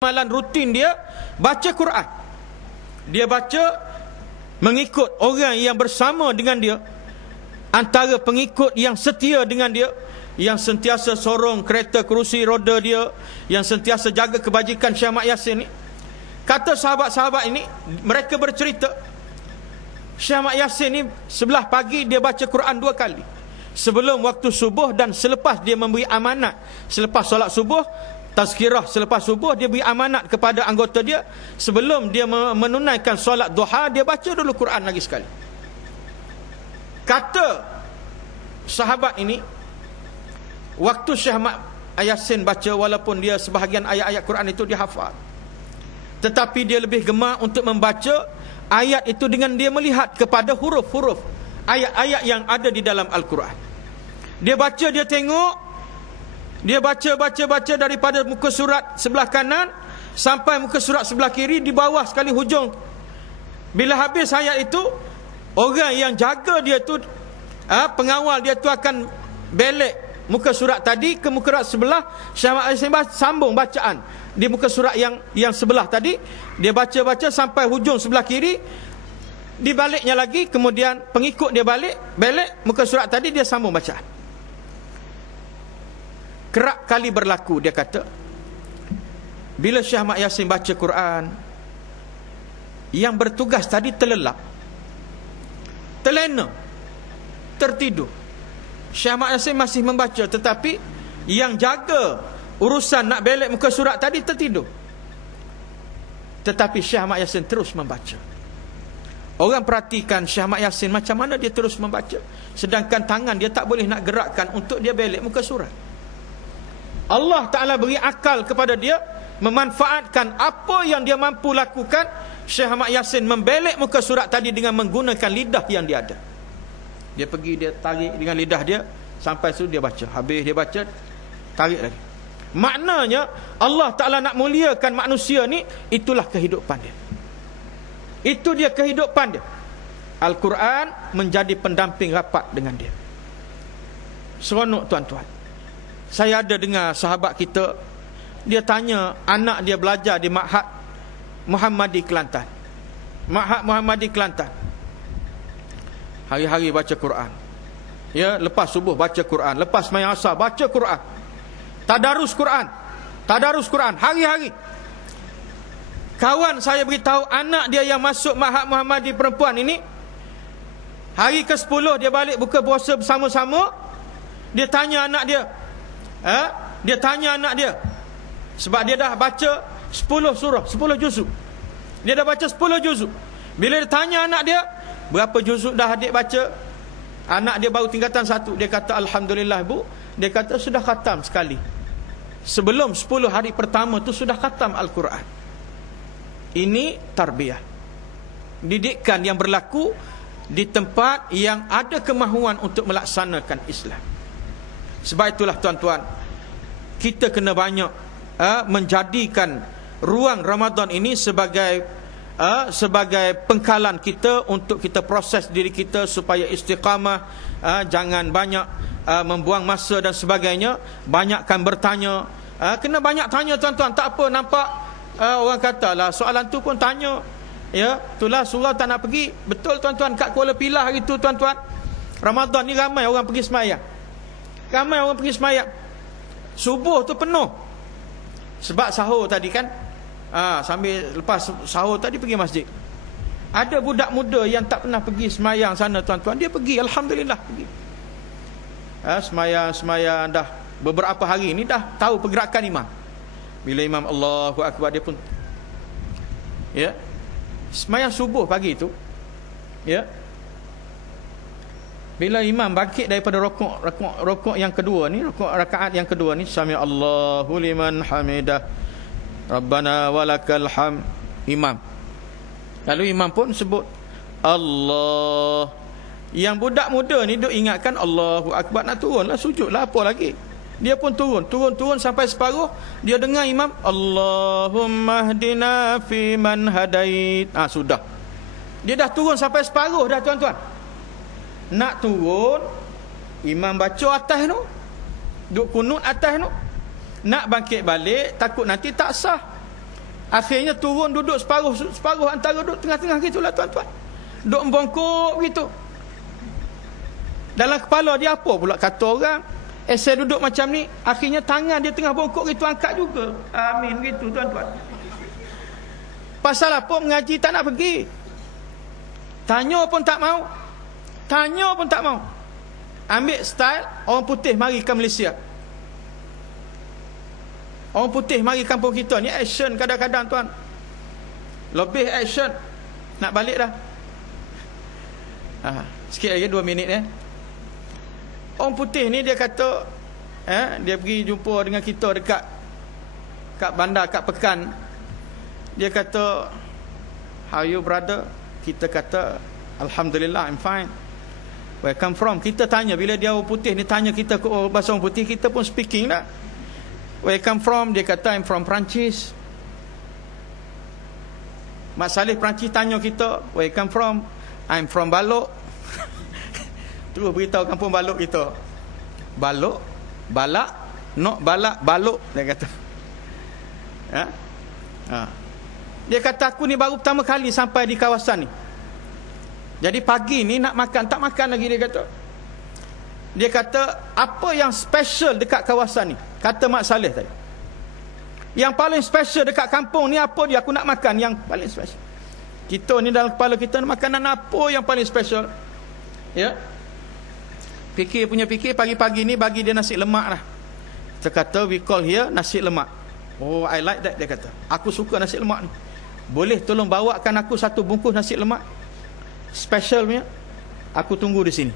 amalan rutin dia baca Quran. Dia baca mengikut orang yang bersama dengan dia, antara pengikut yang setia dengan dia, yang sentiasa sorong kereta kerusi roda dia, yang sentiasa jaga kebajikan Syekh Ahmad Yasin ni. Kata sahabat-sahabat ini, mereka bercerita, Syekh Ahmad Yasin ni sebelah pagi dia baca Quran 2 kali. Sebelum waktu subuh dan selepas dia memberi amanat. Selepas solat subuh, tazkirah selepas subuh, dia beri amanat kepada anggota dia. Sebelum dia menunaikan solat duha, dia baca dulu Quran lagi sekali. Kata sahabat ini, waktu Syekh Ahmad Yasin baca, walaupun dia sebahagian ayat-ayat Quran itu dia hafal, tetapi dia lebih gemar untuk membaca ayat itu dengan dia melihat kepada huruf-huruf ayat-ayat yang ada di dalam Al-Quran. Dia baca, dia tengok, dia baca daripada muka surat sebelah kanan sampai muka surat sebelah kiri, di bawah sekali hujung. Bila habis ayat itu, orang yang jaga dia tu, pengawal dia tu akan belek muka surat tadi ke muka surat sebelah. Syekh Ahmad Yasin sambung bacaan di muka surat yang sebelah tadi. Dia baca sampai hujung sebelah kiri, dibaliknya lagi, kemudian pengikut dia belek muka surat tadi, dia sambung bacaan. Kerap kali berlaku, dia kata, bila Syekh Ahmad Yasin baca Quran, yang bertugas tadi terlelap, terlena, tertidur. Syekh Ahmad Yasin masih membaca, tetapi yang jaga urusan nak belek muka surat tadi tertidur. Tetapi Syekh Ahmad Yasin terus membaca. Orang perhatikan Syekh Ahmad Yasin macam mana dia terus membaca, sedangkan tangan dia tak boleh nak gerakkan untuk dia belek muka surat. Allah Ta'ala beri akal kepada dia, memanfaatkan apa yang dia mampu lakukan. Syekh Ahmad Yasin membelek muka surat tadi dengan menggunakan lidah yang dia ada. Dia pergi, dia tarik dengan lidah dia, sampai situ dia baca. Habis dia baca, tarik lagi. Maknanya Allah Ta'ala nak muliakan manusia ni, itulah kehidupan dia. Itu dia kehidupan dia. Al-Quran menjadi pendamping rapat dengan dia. Seronok tuan-tuan. Saya ada dengar sahabat kita, dia tanya anak dia belajar di Ma'had Muhammadi Kelantan. Ma'had Muhammadi Kelantan, hari-hari baca Quran. Ya, lepas subuh baca Quran, lepas sembahyang asar baca Quran. Tadarus Quran hari-hari. Kawan saya beritahu, anak dia yang masuk Ma'had Muhammadi perempuan ini, hari ke-10 dia balik buka puasa bersama-sama. Dia tanya anak dia, sebab dia dah baca 10 surah, 10 juzuk. Dia dah baca 10 juzuk. Bila dia tanya anak dia, berapa juzuk dah adik baca? Anak dia baru tingkatan 1. Dia kata, alhamdulillah bu. Dia kata, sudah khatam sekali. Sebelum 10 hari pertama tu sudah khatam Al-Quran. Ini tarbiyah, didikan yang berlaku di tempat yang ada kemahuan untuk melaksanakan Islam. Sebab itulah tuan-tuan, kita kena banyak menjadikan ruang Ramadan ini sebagai pengkalan kita untuk kita proses diri kita supaya istiqamah. Jangan banyak membuang masa dan sebagainya. Banyakkan bertanya. Kena banyak tanya tuan-tuan. Tak apa nampak orang katalah soalan tu pun tanya. Ya, itulah surau tak nak pergi. Betul tuan-tuan, kat Kuala Pilah hari tu tuan-tuan, Ramadan ni ramai orang pergi semayang. Ramai orang pergi semayang. Subuh tu penuh. Sebab sahur tadi kan, sambil lepas sahur tadi pergi masjid. Ada budak muda yang tak pernah pergi semayang sana tuan-tuan, dia pergi, alhamdulillah pergi. Semayang dah beberapa hari ni dah tahu pergerakan imam. Bila imam Allahu Akbar, dia pun semayang subuh pagi tu. Bila imam bangkit daripada rokok yang kedua ni, rakaat yang kedua ni, sami Allahu liman hamidah, Rabbana walakal ham, imam. Lalu imam pun sebut Allah. Yang budak muda ni duk ingatkan Allahu Akbar, nak turunlah sujud lah, apa lagi. Dia pun turun sampai separuh, dia dengar imam Allahumma hdina fi man hadait. Sudah. Dia dah turun sampai separuh dah tuan-tuan. Nak turun, imam baca atas tu, duk kunut atas tu. Nak bangkit balik, takut nanti tak sah. Akhirnya turun duduk separuh antara duduk tengah-tengah gitulah tuan-tuan. Duduk bongkok gitu. Dalam kepala dia apa pula kata orang? Saya duduk macam ni, akhirnya tangan dia tengah bongkok gitu angkat juga. Amin gitu tuan-tuan. Pasal apa mengaji tak nak pergi? Tanya pun tak mau. Tanya pun tak mau. Ambil style orang putih mari ke Malaysia. Orang putih mari kampung kita ni action kadang-kadang tuan. Lebih action. Nak balik dah. Sikit lagi 2 minit Orang putih ni dia kata dia pergi jumpa dengan kita dekat bandar, kat Pekan. Dia kata, how you brother? Kita kata, alhamdulillah I'm fine. Where come from? Kita tanya, bila dia orang putih ni tanya kita ke bahasa orang putih, kita pun speaking dah. Where come from? Dia kata I'm from Perancis. Mak Saleh Perancis tanya kita, where come from? I'm from Balok. Terus beritahu kampung Balok kita. Balok, balak, nok balak, Balok, dia kata. Dia kata aku ni baru pertama kali sampai di kawasan ni. Jadi pagi ni nak makan, tak makan lagi dia kata. Dia kata apa yang special dekat kawasan ni? Kata Mak Saleh tadi. Yang paling special dekat kampung ni apa dia? Aku nak makan yang paling special. Kita ni dalam kepala kita makanan apa yang paling special? Ya. Fikir pagi-pagi ni bagi dia nasi lemak lah. Dia kata we call here nasi lemak. Oh I like that dia kata. Aku suka nasi lemak ni. Boleh tolong bawakan aku 1 bungkus nasi lemak special punya. Aku tunggu di sini.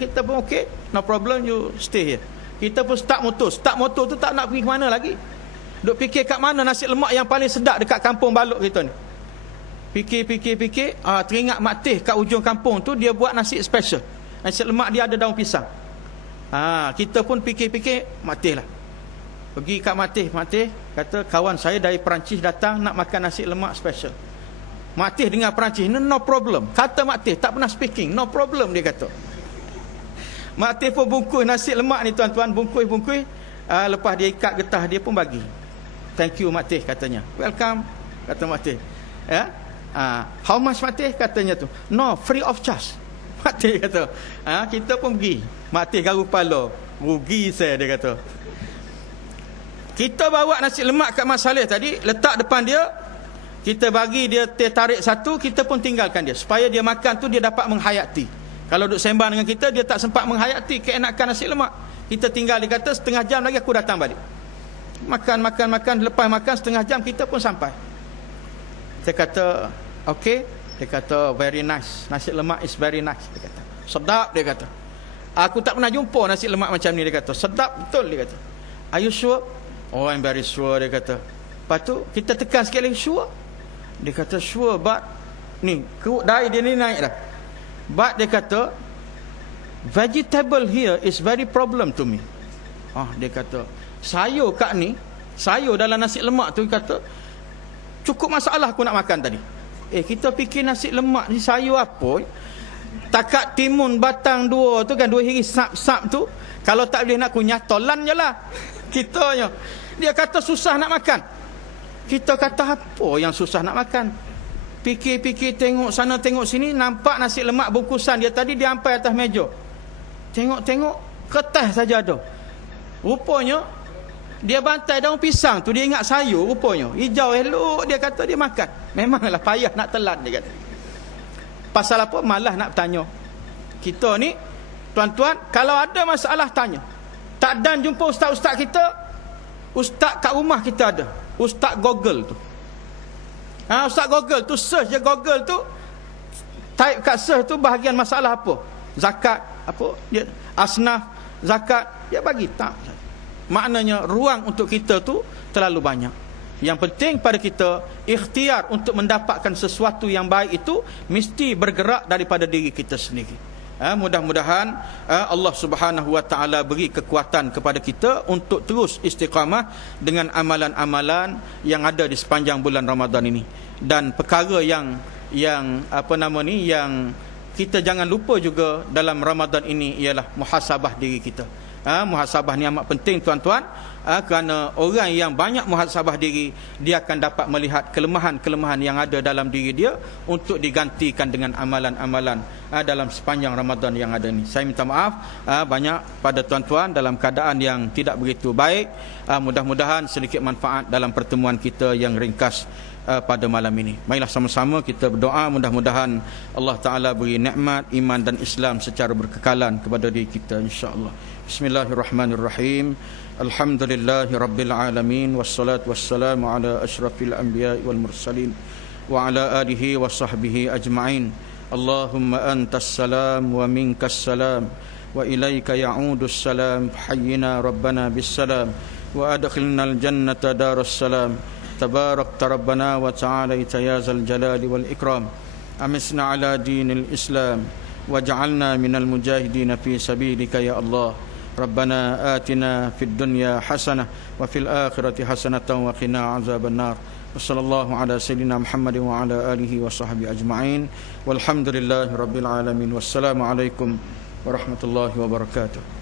Kita pun okey, no problem, you stay here. Kita pun start motor tu tak nak pergi ke mana lagi. Duk fikir kat mana nasi lemak yang paling sedap dekat kampung Balok kita ni. Fikir, teringat Mak Teh kat ujung kampung tu dia buat nasi special. Nasi lemak dia ada daun pisang. Kita pun fikir Mak Teh lah. Pergi kat Mak Teh kata kawan saya dari Perancis datang nak makan nasi lemak special. Mak Teh dengar Perancis, no problem. Kata Mak Teh tak pernah speaking, no problem dia kata. Mak Teh pun bungkus nasi lemak ni tuan-tuan, bungkus. Lepas dia ikat getah dia pun bagi. Thank you Mak Teh katanya. Welcome kata Mak Teh. How much Mak Teh katanya tu? No, free of charge. Mak Teh kata. Kita pun pergi. Mak Teh garu kepala. Rugi saya dia kata. Kita bawa nasi lemak kat Mak Saleh tadi, letak depan dia. Kita bagi dia teh tarik 1, kita pun tinggalkan dia supaya dia makan tu dia dapat menghayati. Kalau duduk sembang dengan kita, dia tak sempat menghayati keenakan nasi lemak. Kita tinggal, dia kata setengah jam lagi aku datang balik. Makan. Lepas makan setengah jam kita pun sampai. Dia kata okay. Dia kata very nice. Nasi lemak is very nice. Dia kata sedap dia kata. Aku tak pernah jumpa nasi lemak macam ni dia kata. Sedap betul dia kata. Are you sure? Oh I'm very sure dia kata. Lepas tu kita tekan sikit lagi, sure? Dia kata sure but ni keruk dahi dia ni naik dah. But dia kata vegetable here is very problem to me. Dia kata sayur kat ni, sayur dalam nasi lemak tu, kata cukup masalah aku nak makan tadi. Kita fikir nasi lemak ni sayur apa? Takat timun batang 2 tu kan, 2 hiri sap-sap tu, kalau tak boleh nak kunyah tolan je lah. Kitanya. Dia kata susah nak makan. Kita kata apa yang susah nak makan? Fikir-fikir, tengok sana tengok sini, nampak nasi lemak bungkusan dia tadi dia ampai atas meja. Tengok kertas saja ada. Rupanya dia bantai daun pisang tu, dia ingat sayur rupanya. Hijau elok, dia kata dia makan. Memanglah payah nak telan dia kata. Pasal apa? Malas nak bertanya. Kita ni tuan-tuan, kalau ada masalah tanya. Tak dan jumpa ustaz-ustaz kita, ustaz kat rumah kita ada, ustaz Google tu. Ustaz Google tu, search je Google tu, type kat search tu bahagian masalah apa, zakat apa dia, asnaf zakat, dia bagi tak. Maknanya ruang untuk kita tu terlalu banyak. Yang penting pada kita ikhtiar untuk mendapatkan sesuatu yang baik itu mesti bergerak daripada diri kita sendiri. Mudah-mudahan Allah Subhanahu wa taala beri kekuatan kepada kita untuk terus istiqamah dengan amalan-amalan yang ada di sepanjang bulan Ramadan ini. Dan perkara yang kita jangan lupa juga dalam Ramadan ini ialah muhasabah diri kita. Muhasabah ni amat penting tuan-tuan. kerana orang yang banyak muhasabah diri, dia akan dapat melihat kelemahan-kelemahan yang ada dalam diri dia untuk digantikan dengan amalan-amalan dalam sepanjang Ramadan yang ada ni. Saya minta maaf banyak pada tuan-tuan dalam keadaan yang tidak begitu baik. Mudah-mudahan sedikit manfaat dalam pertemuan kita yang ringkas pada malam ini. Marilah sama-sama kita berdoa, mudah-mudahan Allah Ta'ala beri nikmat iman dan Islam secara berkekalan kepada diri kita, insya-Allah. Bismillahirrahmanirrahim. Alhamdulillahi rabbil alamin, wassalatu wassalamu ala asyrafil anbiya'i wal mursalin wa ala alihi wa sahbihi ajma'in. Allahumma antas salam wa minkas salam wa ilaika ya'udus salam. Hayyina rabbana bis salam wa adkhilnal jannata darus salam. Tabarakta rabbana wa ta'alaita ya zal jalali wal ikram. Amisna ala dinil Islam waj'alna minal mujahidin fi sabilika ya Allah. Rabbana atina fid dunya hasanah wa fil akhirati hasanatan wa qina azaban nar. Wassallallahu ala sayyidina Muhammadin wa ala alihi wa sahbihi ajma'in. Walhamdulillahi rabbil alamin. Wassalamu alaikum warahmatullahi wabarakatuh.